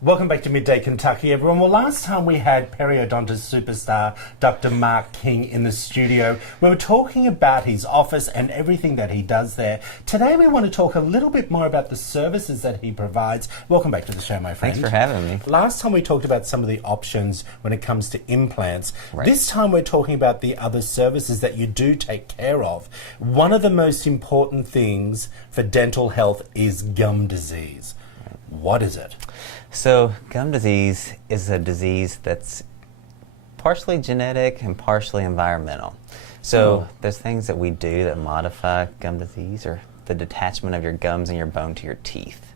Welcome back to Midday Kentucky, everyone. Well, last time we had periodontist superstar Dr. Mark King in the studio. We were talking about his office and everything that he does there. Today we want to talk a little bit more about the services that he provides. Welcome back to the show, my friend. Thanks for having me. Last time we talked about some of the options when it comes to implants. Right. This time we're talking about the other services that you do take care of. One of the most important things for dental health is gum disease. What is it? So gum disease is a disease that's partially genetic and partially environmental. So there's things that we do that modify gum disease, or the detachment of your gums and your bone to your teeth.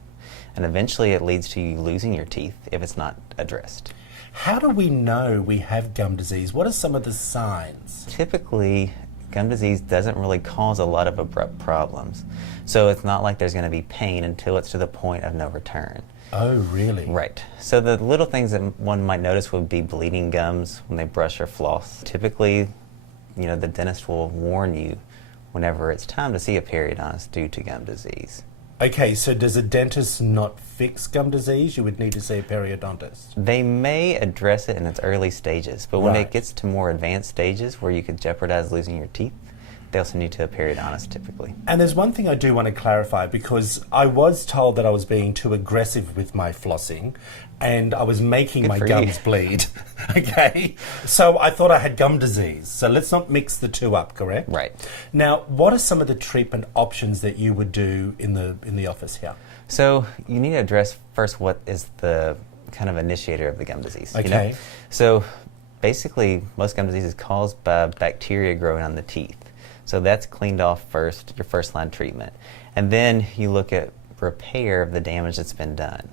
And eventually it leads to you losing your teeth if it's not addressed. How do we know we have gum disease? What are some of the signs? Typically, gum disease doesn't really cause a lot of abrupt problems. So it's not like there's going to be pain until it's to the point of no return. Oh, really? Right. So the little things that one might notice would be bleeding gums when they brush or floss. Typically, the dentist will warn you whenever it's time to see a periodontist due to gum disease. Okay, so does a dentist not fix gum disease? You would need to see a periodontist. They may address it in its early stages, but when Right. it gets to more advanced stages where you could jeopardize losing your teeth, they'll send you to a periodontist typically. And there's one thing I do want to clarify, because I was told that I was being too aggressive with my flossing and I was making my gums bleed. Okay, so I thought I had gum disease. So let's not mix the two up, correct? Right. Now, what are some of the treatment options that you would do in the office here? So you need to address first what is the kind of initiator of the gum disease. Okay. So basically, most gum disease is caused by bacteria growing on the teeth. So that's cleaned off first, your first line treatment. And then you look at repair of the damage that's been done,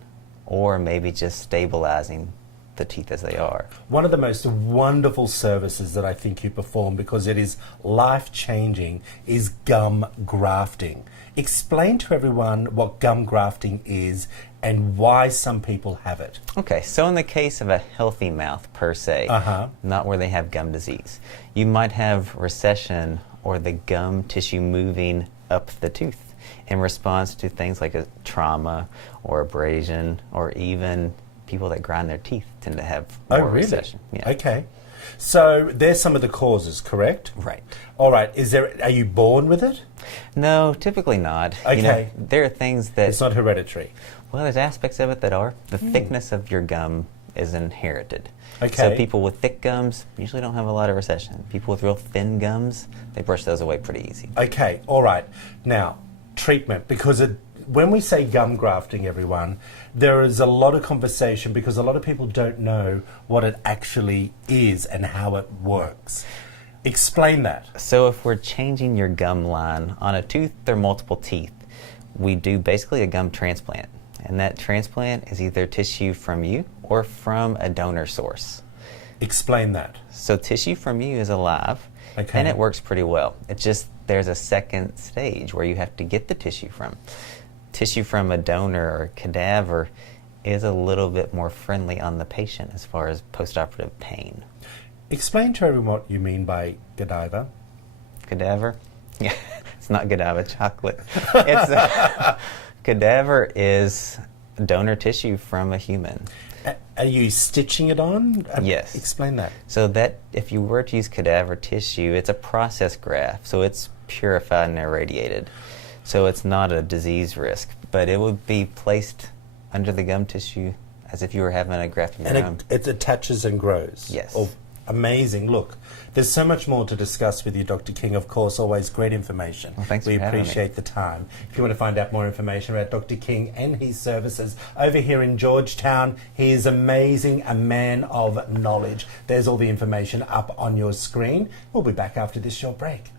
or maybe just stabilizing the teeth as they are. One of the most wonderful services that I think you perform, because it is life-changing, is gum grafting. Explain to everyone what gum grafting is and why some people have it. Okay, so in the case of a healthy mouth per se, not where they have gum disease, you might have recession or the gum tissue moving up the tooth in response to things like a trauma or abrasion, or even people that grind their teeth tend to have more recession. Yeah. Okay. So there's some of the causes, correct? Right. All right. Are you born with it? No, typically not. Okay. There are things that... It's not hereditary. Well, there's aspects of it that are. The thickness of your gum is inherited. Okay. So people with thick gums usually don't have a lot of recession. People with real thin gums, they brush those away pretty easy. Okay. All right. Now, treatment, because when we say gum grafting, everyone, there is a lot of conversation because a lot of people don't know what it actually is and how it works. Explain that. So if we're changing your gum line on a tooth or multiple teeth, we do basically a gum transplant. And that transplant is either tissue from you or from a donor source. Explain that. So tissue from you is alive, and it works pretty well. It's just there's a second stage where you have to get the tissue from. Tissue from a donor or cadaver is a little bit more friendly on the patient as far as postoperative pain. Explain to everyone what you mean by cadaver. Cadaver? Yeah, it's not Godiva chocolate. It's cadaver is donor tissue from a human. Are you stitching it on? Yes. Explain that. So that if you were to use cadaver tissue, it's a processed graft, so it's purified and irradiated. So it's not a disease risk, but it would be placed under the gum tissue as if you were having a graft in your gum. And it attaches and grows. Yes. Oh, amazing. Look, there's so much more to discuss with you, Dr. King. Of course, always great information. Well, thanks we for having me. appreciate the time. If you want to find out more information about Dr. King and his services over here in Georgetown, he is amazing, a man of knowledge. There's all the information up on your screen. We'll be back after this short break.